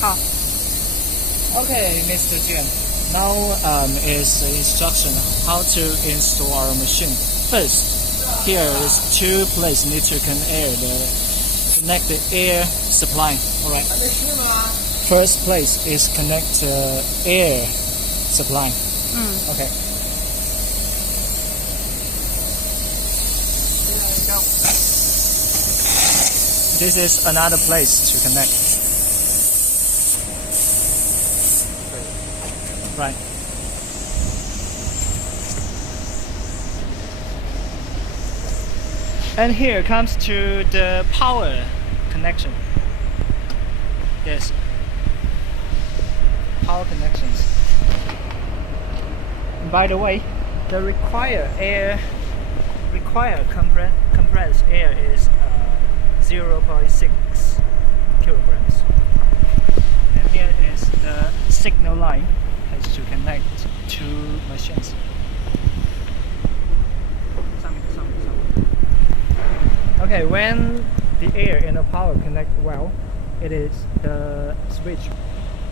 好。 Okay, Mr. Jian. Now is the instruction how to install our machine. First, here is two places need to connect the air supply. All right. First place is connect air supply. Okay. This is another place to connect. Right. And here comes to the power connection. Yes. Power connections. By the way, the required compressed air is 0.6 kilograms. And here is the signal line has to connect two machines. Okay, when the air and the power connect well, it is the switch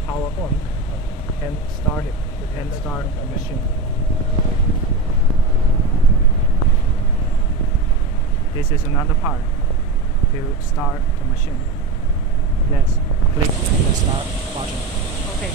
power on and start it and start the machine. This is another part to start the machine. Yes, click the start button. OK。